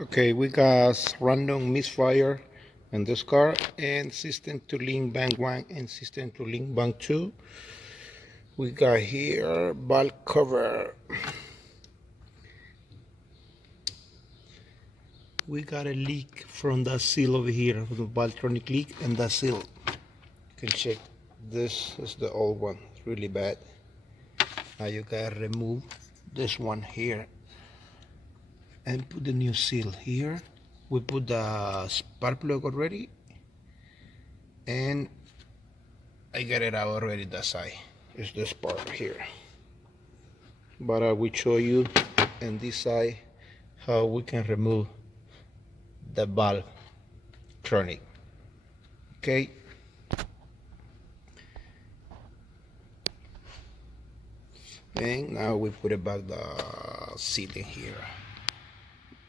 Okay, we got random misfire in this car and system to link bank 1 and system to link bank 2. We got here valve cover. We got a leak from that seal over here, the Valtronic leak and that seal. You can check. This is the old one, it's really bad. Now you gotta remove this one here and put the new seal here. We put the spark plug already and I got it out already that side. It's this part here. But I will show you on this side how we can remove the valve tronic. Okay. And now we put it back the seal in here.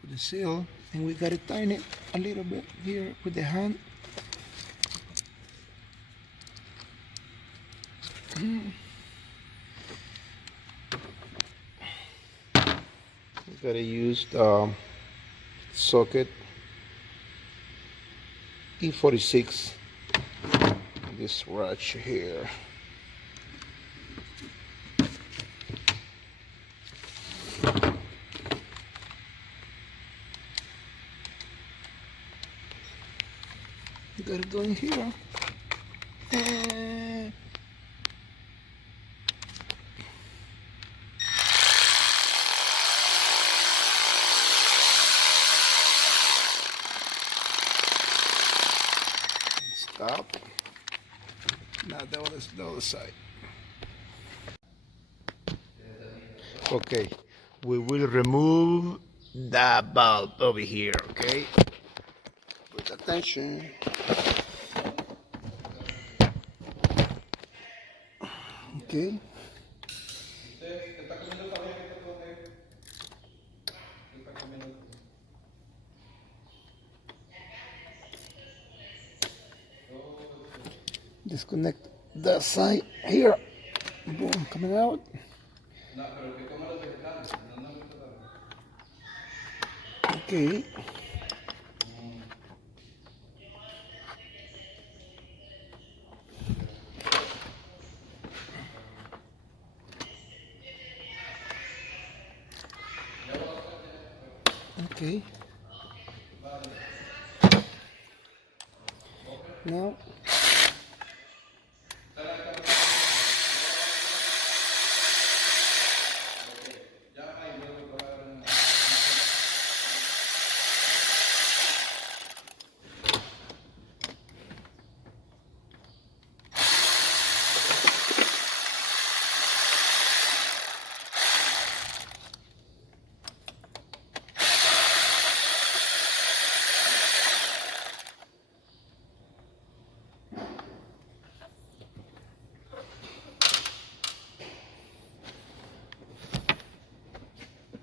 Put the seal and we gotta tighten it a little bit here with the hand. We gotta use the socket E46, this ratchet here. You gotta go in here and stop. Now that was the other side. Okay, we will remove the valve over here. Okay, put attention. Okay. Disconnect that side here. Boom, coming out. Okay. Okay. Now.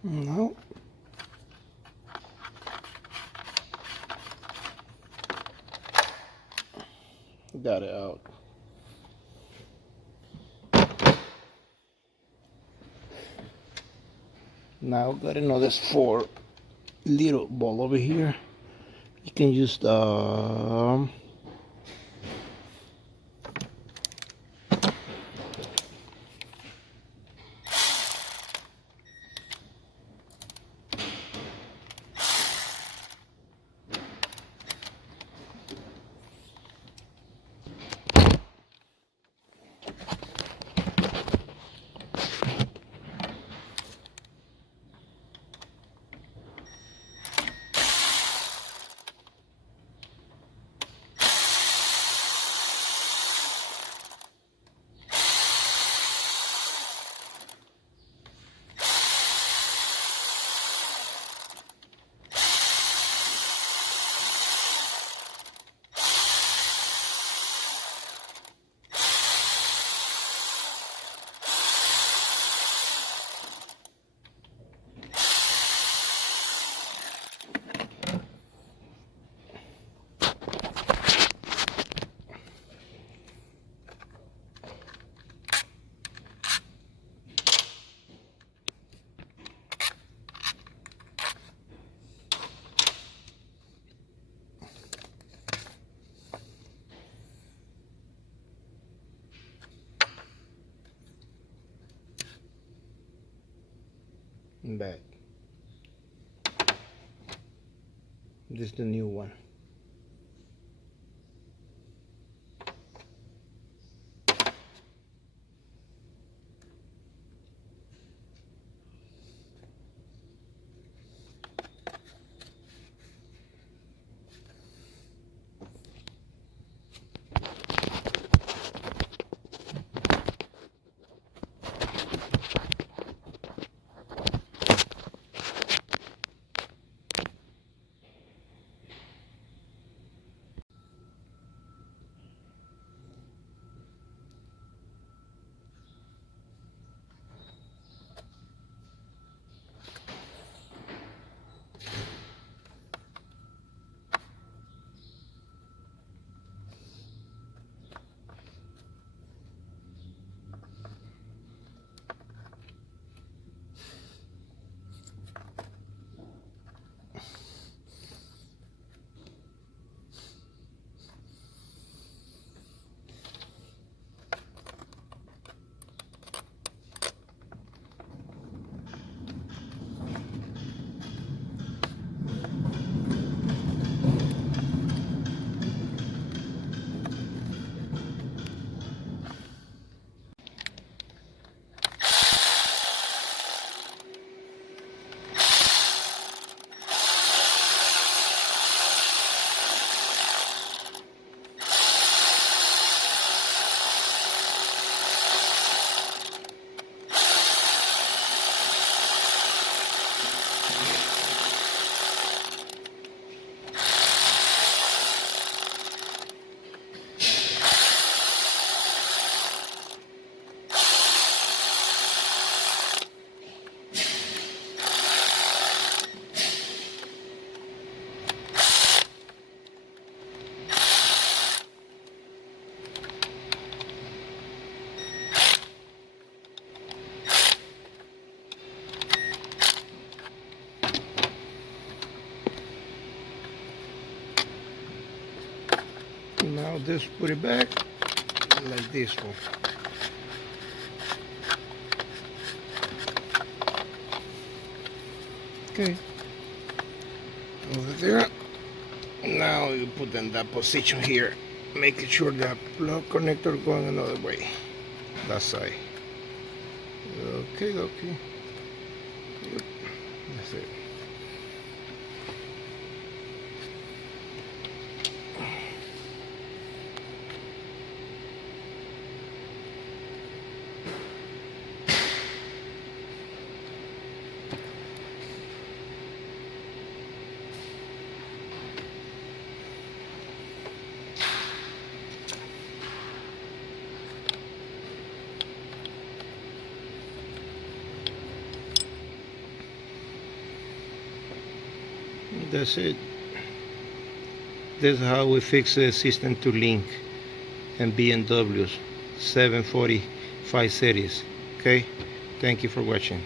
Now. Got it out. Now got another 4 little ball over here. You can use the back. This is the new one. Now just put it back like this one. Okay. Over there. Now you put in that position here, making sure that plug connector going another way. That side. Okay. Yep. That's it. That's it. This is how we fix the system to link and BMW's 745 series. Okay, thank you for watching.